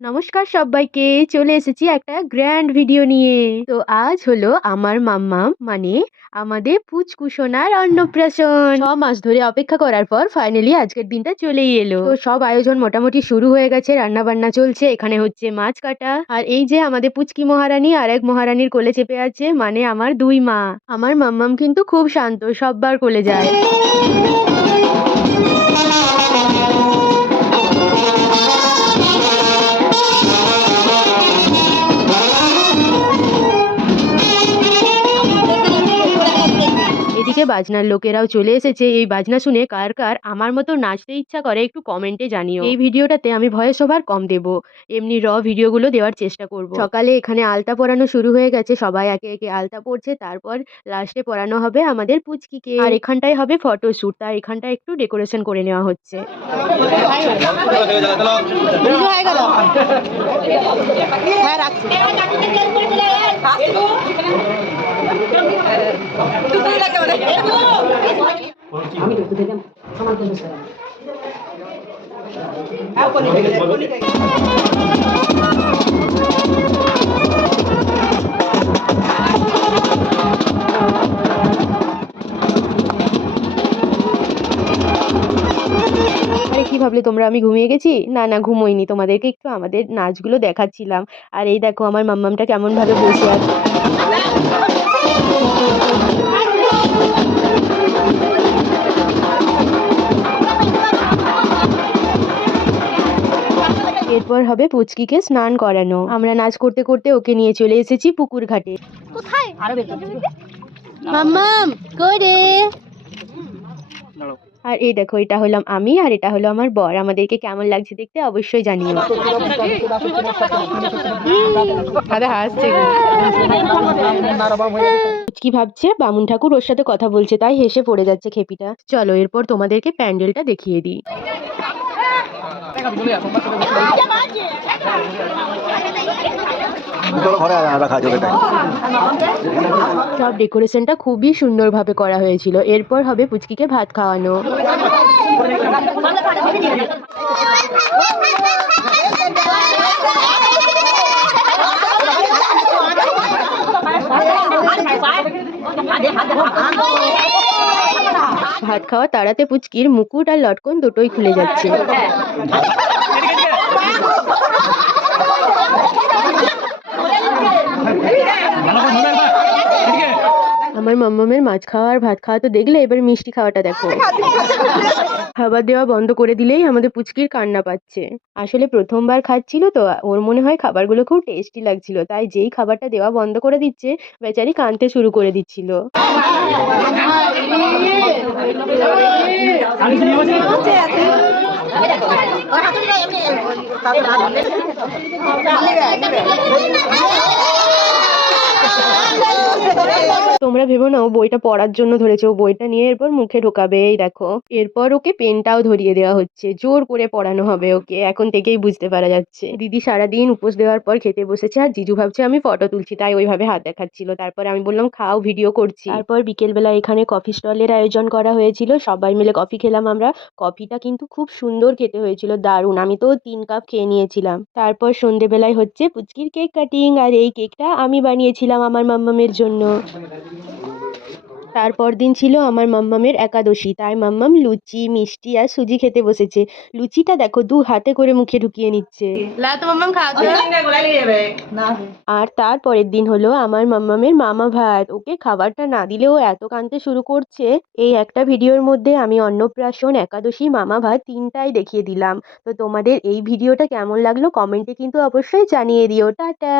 নমস্কার সবাইকে, চলে এসেছি একটা গ্র্যান্ড ভিডিও নিয়ে। তো আজ হলো আমার মাম্মাম মানে আমাদের পুচকুসোনার অন্নপ্রাশন। 6 মাস ধরে অপেক্ষা করার পর ফাইনালি আজকের দিনটা চলেই এলো। তো সব আয়োজন মোটামুটি শুরু হয়ে গেছে, রান্না বান্না চলছে, এখানে হচ্ছে মাছ কাটা। আর এই যে আমাদের পুচকি মহারানী আর এক মহারানীর কোলে চেপে আছে, মানে আমার 2 মা। আমার মাম্মাম কিন্তু খুব শান্ত, সববার কোলে যায়। এদিকে বাজনার লোকেরাও চলে এসেছে। এই বাজনা শুনে কার কার আমার মতো নাচতে ইচ্ছা করে একটু কমেন্টে জানিও। এই ভিডিওটাতে আমি ভয়েস ওভার কম দেব, এমনি ভিডিওগুলো দেওয়ার চেষ্টা করব। সকালে এখানে আলতা পরানো শুরু হয়ে গেছে, সবাই একে একে আলতা পরছে, তারপর লাস্টে পরানো হবে আমাদের পুচকিকে। আর এখানটায় হবে ফটোশুট, তাই এখানটায় একটু ডেকোরেশন করে নেওয়া হচ্ছে। আরে কি ভাবলে তোমরা আমি ঘুমিয়ে গেছি? না না, ঘুমোইনি, তোমাদেরকে একটু আমাদের নাচগুলো দেখাচ্ছিলাম। আর এই দেখো আমার মাম্মামটা কেমন ভাবে বসে আছে। এরপর হবে পুচকিকে স্নান করানো। আমরা নাচ করতে করতে ওকে নিয়ে চলে এসেছি পুকুর ঘাটে। কোথায় মাম্মাম কই রে? আর এই দেখো, এটা হলাম আমি আর এটা হলো আমার বর। আমাদেরকে কেমন লাগছে দেখতে অবশ্যই জানিও। কি ভাবছে বামুন ঠাকুর ওর সাথে কথা বলছে, তাই হেসে পড়ে যাচ্ছে খেপিটা। চলো এরপর তোমাদেরকে প্যান্ডেলটা দেখিয়ে দিই। সব ডেকোরেশনটা খুবই সুন্দরভাবে করা হয়েছিল। এরপর হবে পুচকিকে ভাত খাওয়ানো। ভাত খাওয়া তাড়াতে পুচকির মুকুট আর লটকন দুটোই খুলে যাচ্ছে। আমার মাম্মামের মাছ খাওয়া আর ভাত খাওয়া তো দেখলে, এবার মিষ্টি খাওয়াটা দেখো। খাবার দেওয়া বন্ধ করে দিলেই আমাদের পুচকির কান্না পাচ্ছে। আসলে প্রথমবার খাচ্ছিল তো, ওর মনে হয় খাবারগুলো খুব টেস্টি লাগছিল, তাই যেই খাবারটা দেওয়া বন্ধ করে দিচ্ছে বেচারি কাঁদতে শুরু করে দিচ্ছিল। তোমরা ভেবো না ও বইটা পড়ার জন্য ধরেছে, ও বইটা নিয়ে এরপর মুখে ঢোকাবে। এই দেখো, এরপর ওকে পেনটাও ধরিয়ে দেওয়া হচ্ছে, জোর করে পড়ানো হবে ওকে, এখন থেকেই বুঝতে পারা যাচ্ছে। দিদি সারাদিন উপোস দেওয়ার পর খেতে বসেছে, আর জিজু ভাবছে আমি ফটো তুলছি, তাই ওইভাবে হাত দেখাচ্ছিল। তারপর আমি বললাম খাও, ভিডিও করছি। তারপর বিকেলবেলা এখানে কফি স্টলের আয়োজন করা হয়েছিল, সবাই মিলে কফি খেলাম আমরা। কফিটা কিন্তু খুব সুন্দর খেতে হয়েছিল, দারুণ, আমি তো 3 কাপ খেয়ে নিয়েছিলাম। তারপর সন্ধেবেলায় হচ্ছে পুচকির কেক কাটিং, আর এই কেকটা আমি বানিয়েছিলাম আমার মাম্মামের জন্য। তারপর দিন ছিল আমার মাম্মামের একাদশী, তাই মাম্মাম লুচি মিষ্টি আর সুজি খেতে বসেছে। লুচিটা দেখো 2 হাতে করে মুখে ঢুকিয়ে নিচ্ছে। আর তারপরের দিন হলো আমার মাম্মামের মামা ভাত, ওকে খাবারটা না দিলেও এত কাঁদতে শুরু করছে। এই একটা ভিডিওর মধ্যে আমি অন্নপ্রাশন, একাদশী, মামা ভাত তিনটাই দেখিয়ে দিলাম। তো তোমাদের এই ভিডিওটা কেমন লাগলো কমেন্টে কিন্তু অবশ্যই জানিয়ে দিও। টাটা।